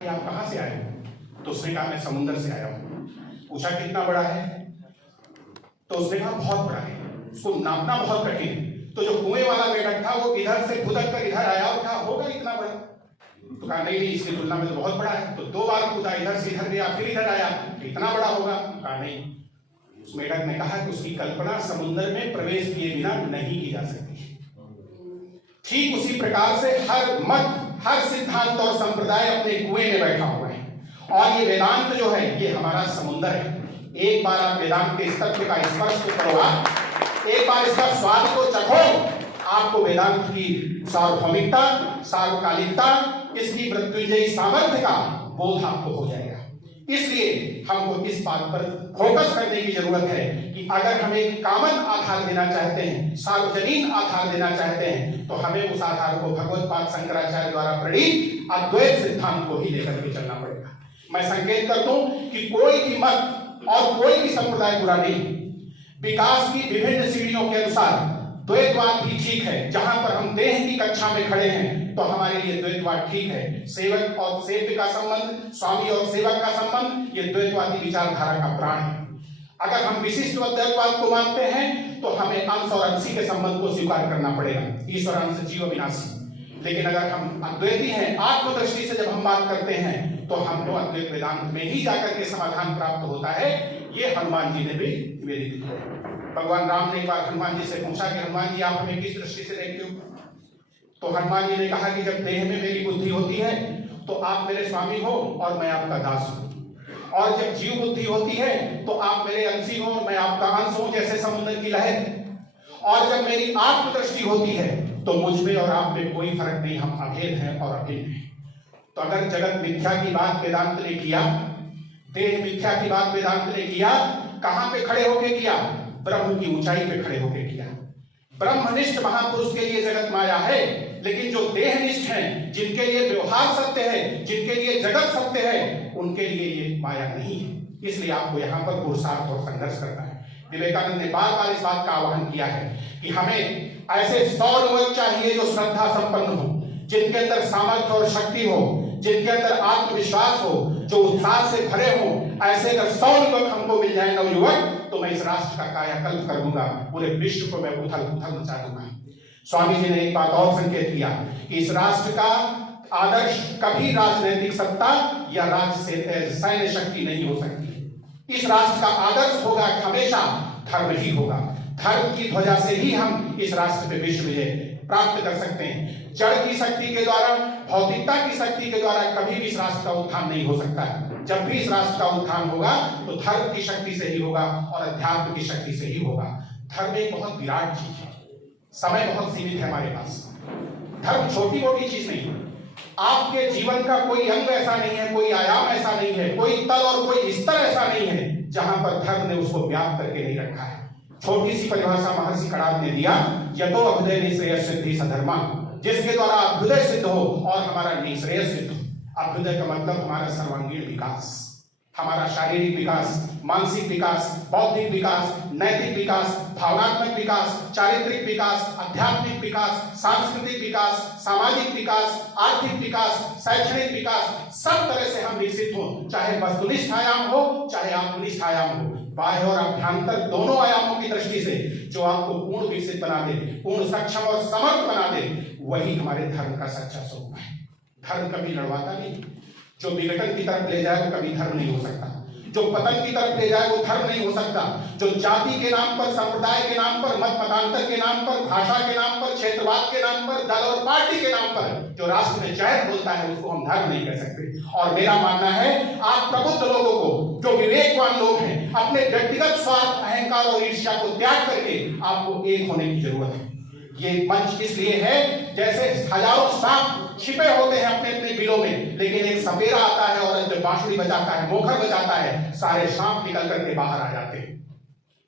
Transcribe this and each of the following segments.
आप कहाँ से आए हो? तो उसने कहा मैं समुंदर से आया हूँ। पूछा कितना बड़ा है? तो उसने कहा बहुत बड़ा है, उसको नापना बहुत कठिन। तो जो कुएं वाला मेढक था वो इधर से खुदक कर इधर आया और कहा होगा इतना बड़ा? तो कहा नहीं नहीं, इसकी तुलना में तो बहुत बड़ा है। तो 2 बार कूदा, इधर से इधर गया, फिर इधर आया, इतना बड़ा होगा? कहा नहीं। उस मेढक ने कहा कि उसकी कल्पना समुद्र में प्रवेश किए बिना नहीं की जा सकती। ठीक उसी प्रकार से हर मत, हर सिद्धांत और संप्रदाय अपने कुएं में बैठा हुआ है, और ये वेदांत जो है ये हमारा समुद्र है। एक बार आप वेदांत के तत्व का स्पर्श तो करो, एक बार इसका स्वाद को चखो, आपको वेदांत की सार्वभौमिकता, सार्वकालिकता, इसकी मृत्युंजयी सामर्थ्य का बोध आपको हो जाएगा। इसलिए हमको इस बात पर फोकस करने की जरूरत है कि अगर हम एक कॉमन आधार देना चाहते हैं, सार्वजनीन आधार देना चाहते हैं, तो हमें उस आधार को भगवत्पाद शंकराचार्य द्वारा प्रणीत अद्वैत सिद्धांत को ही लेकर के चलना पड़ेगा। मैं संकेत कर दूं कि कोई भी मत और कोई भी संप्रदाय बुरा नहीं। विकास की विभिन्न सीढ़ियों के अनुसार द्वैतवाद भी ठीक है। जहां पर हम देह की कक्षा में खड़े हैं तो हमारे लिए द्वैतवाद ठीक है। सेवक और सेव्य का संबंध, स्वामी और सेवक का संबंध, ये द्वैतवादी विचारधारा का प्राण है। अगर हम विशिष्ट द्वैतवाद को मानते हैं तो हमें अंश और अंशी के संबंध को स्वीकार करना पड़ेगा। ईश्वर अंश जीव विनाशी। लेकिन अगर हम अद्वैती हैं, आत्मदृष्टि से जब हम बात करते हैं तो हमको अद्वैत वेदांत में ही जाकर के समाधान प्राप्त होता है। ये हनुमान जी ने भी निवेदित किया। भगवान राम ने एक बार हनुमान जी से पूछा कि हनुमान जी आप हमें किस दृष्टि से देखते हो? तो हनुमान जी ने कहा कि जब देह में मेरी बुद्धि होती है तो आप मेरे स्वामी हो और मैं आपका दास हूं, और जब जीव बुद्धि होती है तो आप मेरे अंशी हो और मैं आपका अंश हूं, जैसे समुद्र की लहर। और जब मेरी आत्मदृष्टि होती है तो मुझ में और आप में कोई फर्क नहीं, हम अभेद हैं और अभिन्न हैं। तो अगर जगत मिथ्या की बात वेदांत ने किया, देह मिथ्या की बात वेदांत ने किया, कहां पे खड़े होके किया? ब्रह्म की ऊंचाई पे खड़े होके किया। ब्रह्मनिष्ठ महापुरुष के लिए जगत माया है, लेकिन जो देहनिष्ठ हैं, जिनके लिए व्यवहार सत्य है, जिनके लिए जगत सत्य है, उनके लिए ये माया नहीं है। इसलिए आपको यहाँ पर पुरुषार्थ और संघर्ष करना है। विवेकानंद ने बार बार इस बात का आह्वान किया है कि हमें ऐसे 100 युवक चाहिए जो श्रद्धा संपन्न हो, जिनके अंदर सामर्थ्य और शक्ति हो, जिनके अंदर आत्मविश्वास हो, जो उत्साह से भरे हो। ऐसे अगर 100 युवक हमको मिल जाए, नवयुवक, तो मैं इस राष्ट्र का कायाकल्प कर दूंगा, पूरे विश्व को मैं उथल पुथल मचा दूंगा। स्वामी जी ने एक बात और संकेत किया कि इस राष्ट्र का आदर्श कभी राजनीतिक सत्ता या सैन्य शक्ति नहीं हो सकती। इस राष्ट्र का आदर्श होगा हमेशा धर्म ही होगा। धर्म की ध्वजा से ही हम इस राष्ट्र पे विश्व विजय प्राप्त कर सकते हैं। जड़ की शक्ति के द्वारा, भौतिकता की शक्ति के द्वारा कभी भी इस राष्ट्र का उत्थान नहीं हो सकता है। जब भी इस राष्ट्र का उत्थान होगा तो धर्म की शक्ति से ही होगा और अध्यात्म की शक्ति से ही होगा। धर्म एक बहुत विराट चीज है, समय बहुत सीमित है हमारे पास। धर्म छोटी मोटी चीज नहीं है। आपके जीवन का कोई अंग ऐसा नहीं है, कोई आयाम ऐसा नहीं है, कोई तल और कोई स्तर ऐसा नहीं है जहां पर धर्म ने उसको व्याप्त करके नहीं रखा है। छोटी सी परिभाषा महर्षि कणाद ने दिया, यतो अभ्युदय निःश्रेयस सिद्धि सधर्मा, जिसके द्वारा अभ्युदय सिद्ध हो और हमारा निःश्रेयस सिद्ध हो। अभ्युदय का मतलब हमारा सर्वांगीण विकास, हमारा शारीरिक विकास, मानसिक विकास, बौद्धिक विकास, नैतिक विकास, भावनात्मक विकास, चारित्रिक विकास, आध्यात्मिक विकास, सांस्कृतिक विकास, सामाजिक विकास, आर्थिक विकास, शैक्षणिक विकास, सब तरह से हम विकसित हो, चाहे वस्तुनिष्ठ आयाम हो, चाहे आत्मनिष्ठ आयाम हो। बाह्य और अभ्यंतर दोनों आयामों की दृष्टि से जो आपको पूर्ण विकसित बना दे, पूर्ण सक्षम और समर्थ बना दे, वही हमारे धर्म का सच्चा स्वरूप है। धर्म कभी लड़वाता नहीं। जो विघटन की तरफ ले जाए वो कभी धर्म नहीं हो सकता। जो पतन की तरफ ले जाए वो धर्म नहीं हो सकता। जो जाति के नाम पर, संप्रदाय के नाम पर, मत मतांतर के नाम पर, भाषा के नाम पर, क्षेत्रवाद के नाम पर, दल और पार्टी के नाम पर जो राष्ट्र में जहर बोलता है, उसको हम धर्म नहीं कह सकते। और मेरा मानना है, आप प्रबुद्ध लोगों को, जो विवेकवान लोग हैं, अपने व्यक्तिगत स्वार्थ, अहंकार और ईर्ष्या को त्याग करके आपको एक होने की जरूरत है। ये मंच इसलिए है जैसे हजारों सांप छिपे होते हैं अपने अपने बिलों में, लेकिन एक सपेरा आता है और जब बांसुरी बजाता है, मोखर बजाता है, सारे सांप निकल करके बाहर आ जाते हैं।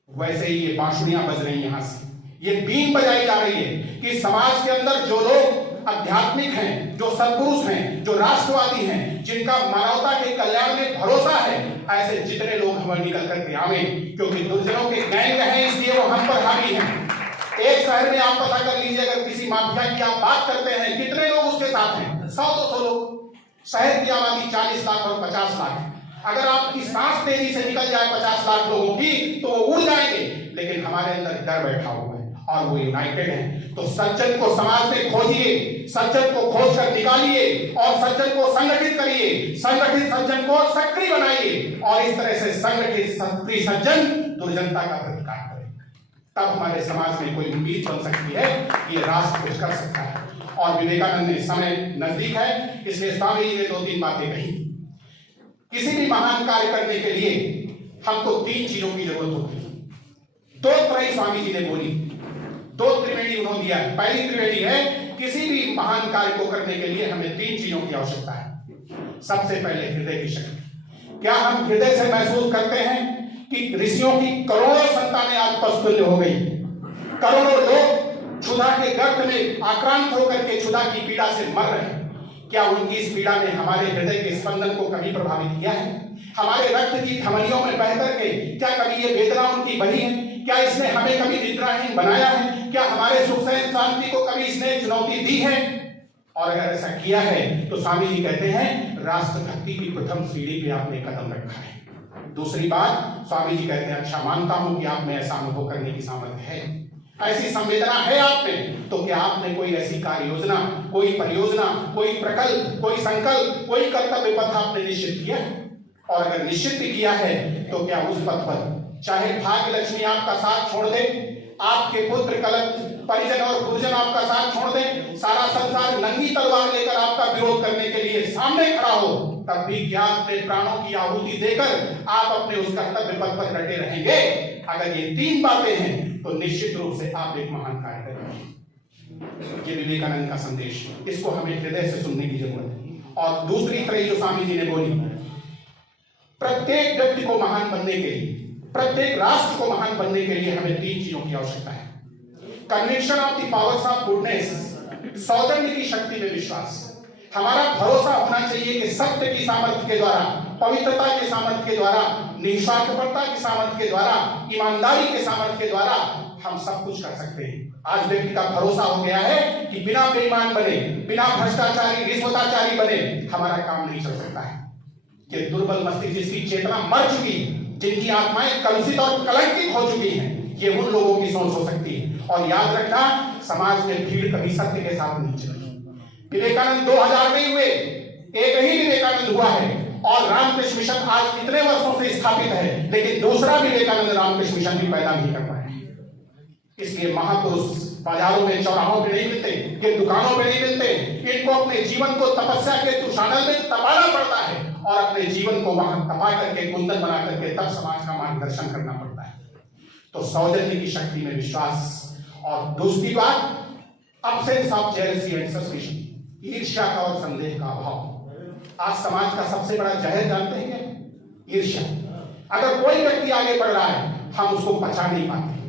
वैसे ही ये बांसुरियां बज रही हैं, यहां से ये बीन बजाई जा रही है कि समाज के अंदर जो लोग आध्यात्मिक हैं, जो सत्पुरुष हैं, जो राष्ट्रवादी हैं, जिनका मानवता के कल्याण में भरोसा है, ऐसे जितने लोग हमें निकल करके आवे, क्योंकि दुर्जनों के गैंग हैं, इसलिए वो हम पर हावी हैं। एक शहर में आप पता कर लीजिए, अगर किसी माफिया की आप बात करते हैं, कितने लोग उसके साथ हैं? 100-200 लोग। शहर की आबादी 40 लाख और 50 लाख है। अगर आपकी सांस तेजी से निकल जाए 50 लाख लोगों की तो वो उड़ जाएंगे, लेकिन हमारे अंदर डर बैठा हुआ है और वो यूनाइटेड है। तो सज्जन को समाज में खोजिए, सज्जन को खोज कर निकालिए और सज्जन को संगठित करिए, संगठित सज्जन को सक्रिय बनाइए और इस तरह से संगठित सक्रिय सज्जन दुर्जनता का प्रतिकार करें। तब हमारे समाज में कोई उम्मीद बन सकती है कि ये राष्ट्र कुछ कर सकता है। और विवेकानंद ने, समय नजदीक है इसलिए स्वामी जी ने 2-3 बातें कही। किसी भी महान कार्य करने के लिए हमको 3 चीजों की जरूरत होती है। 2 त्रयी स्वामी जी ने बोली, 2 त्रिवेणी उन्होंने दिया है। पहली त्रिवेणी है, किसी भी महान कार्य को करने के लिए हमें 3 चीजों की आवश्यकता है। सबसे पहले हृदय की शक्ति। क्या हम हृदय से महसूस करते हैं कि ऋषियों की करोड़ों संतानें आज पशुतुल्य हो गई, करोड़ों लोग क्षुधा के गर्त में आक्रांत होकर के क्षुधा की पीड़ा से मर रहे हैं। क्या उनकी इस पीड़ा ने हमारे हृदय के स्पंदन को कभी प्रभावित किया है? हमारे रक्त की धमनियों में बह करके क्या कभी ये वेदना उनकी बही है? क्या इसने हमें कभी निद्राहीन बनाया है? क्या हमारे सुख सहन शांति को कभी इसने चुनौती दी है? और अगर ऐसा किया है तो स्वामी जी कहते हैं राष्ट्रभक्ति की प्रथम सीढ़ी पे आपने कदम रखा है। दूसरी बात, स्वामी जी कहते हैं अच्छा मानता हूं कि आप में ऐसा अनुभव करने की सामर्थ्य है, ऐसी संवेदना है आप में, तो क्या आपने कोई ऐसी कार्य योजना, कोई परियोजना, कोई प्रकल्प, कोई संकल्प, कोई कर्तव्य पथ आपने निश्चित किया? और अगर निश्चित किया है तो क्या उस पथ पर चाहे भाग्य लक्ष्मी आपका साथ छोड़ दे, आपके पुत्र कलंक परिजन और गुरुजन आपका साथ छोड़ दे, सारा संसार नंगी तलवार लेकर आपका विरोध करने के लिए सामने खड़ा हो, तब भी क्या अपने प्राणों की आहुति देकर आप अपने उस कर्तव्य पथ पर डटे रहेंगे? अगर ये 3 बातें हैं तो निश्चित रूप से आप एक महान कार्य करेंगे। ये विवेकानंद का संदेश, इसको हमें हृदय से सुनने की जरूरत है। और दूसरी तरह जो स्वामी जी ने बोली, प्रत्येक व्यक्ति को महान बनने के लिए, प्रत्येक राष्ट्र को महान बनने के लिए हमें 3 चीजों की आवश्यकता है। Conviction of the powers of goodness, सौजन्य की शक्ति में विश्वास। हमारा भरोसा होना चाहिए कि सत्य की सामर्थ्य के द्वारा, पवित्रता के सामर्थ्य के द्वारा, निस्वार्थपरता के सामर्थ्य के द्वारा, ईमानदारी के सामर्थ्य के द्वारा हम सब कुछ कर सकते हैं। आज व्यक्ति का भरोसा हो गया है कि बिना बेईमान बने, बिना भ्रष्टाचारी, रिश्वताचारी बने हमारा काम नहीं चल सकता है। ये दुर्बल मस्तिष्क जिसकी चेतना मर चुकी, जिनकी आत्माएं कलुषित और कलंकित हो चुकी हैं, ये उन लोगों की सोच हो सकती है। और याद रखना, समाज में भीड़ कभी सत्य के साथ नहीं चलती। विवेकानंद 2000 में हुए, एक ही विवेकानंद हुआ है और रामकृष्ण मिशन आज इतने वर्षों से स्थापित है, लेकिन दूसरा विवेकानंद रामकृष्ण मिशन भी पैदा नहीं कर पाया। इसलिए महापुरुष बाजारों में, चौराहों पे नहीं मिलते, कि दुकानों पे नहीं मिलते। इनको अपने जीवन को तपस्या के तुषानल में तपाना पड़ता है और अपने जीवन को वहां तपा करके, कुंदन बना करके तब समाज का मार्गदर्शन करना पड़ता है। तो सौजन्य की शक्ति में विश्वास। और दूसरी बात, absence of jealousy and suspicion, ईर्ष्या का और संदेह का अभाव। आज समाज का सबसे बड़ा जहर जानते हैं क्या? ईर्ष्या। अगर कोई व्यक्ति आगे बढ़ रहा है, हम उसको पचा नहीं पाते,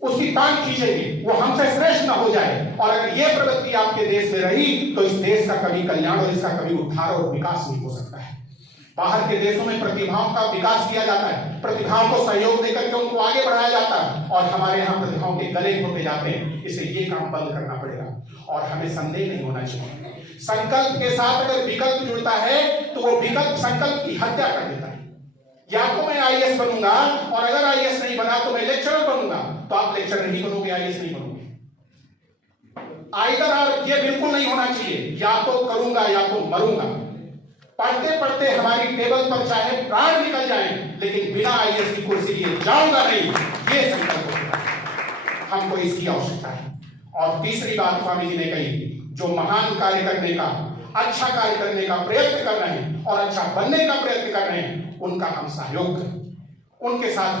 उसकी टांग खींचेंगे, वो हमसे श्रेष्ठ न हो जाए। और अगर ये प्रवृत्ति आपके देश में रही तो इस देश का कभी कल्याण और इसका कभी उद्धार और विकास नहीं हो सकता है। बाहर के देशों में प्रतिभाओं का विकास किया जाता है, प्रतिभाओं को सहयोग देकर के उनको आगे बढ़ाया जाता है, और हमारे यहाँ प्रतिभाओं के गले घोटे जाते हैं। इसलिए ये काम बंद करना पड़ेगा और हमें संदेह नहीं होना चाहिए। संकल्प के साथ अगर विकल्प जुड़ता है तो वो विकल्प संकल्प की हत्या कर देता है। या तो मैं आईएएस बनूंगा, और अगर आईएएस नहीं बना तो मैं लेक्चरर बनूंगा, तो आप लेक्चरर नहीं बनोगे, आईएएस नहीं बनोगे। आइदर और ये बिल्कुल नहीं होना चाहिए, या तो करूंगा या तो मरूंगा। पढ़ते पढ़ते हमारी टेबल पर चाहे प्राण निकल जाए, लेकिन बिना आईएएस की कुर्सी लिए जाऊंगा नहीं, ये संकल्प होता है। हमको इसकी आवश्यकता है। और तीसरी बात स्वामी जी ने कही, जो महान कार्य करने का, अच्छा कार्य करने का प्रयत्न कर रहे हैं और अच्छा बनने का प्रयत्न कर रहे हैं, उनका हम सहयोग करें। उनके साथ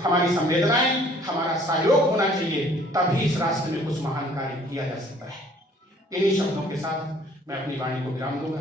हमारी संवेदनाएं, हमारा सहयोग होना चाहिए, तभी इस राष्ट्र में कुछ महान कार्य किया जा सकता है। इन्हीं शब्दों के साथ मैं अपनी वाणी को विराम दूंगा।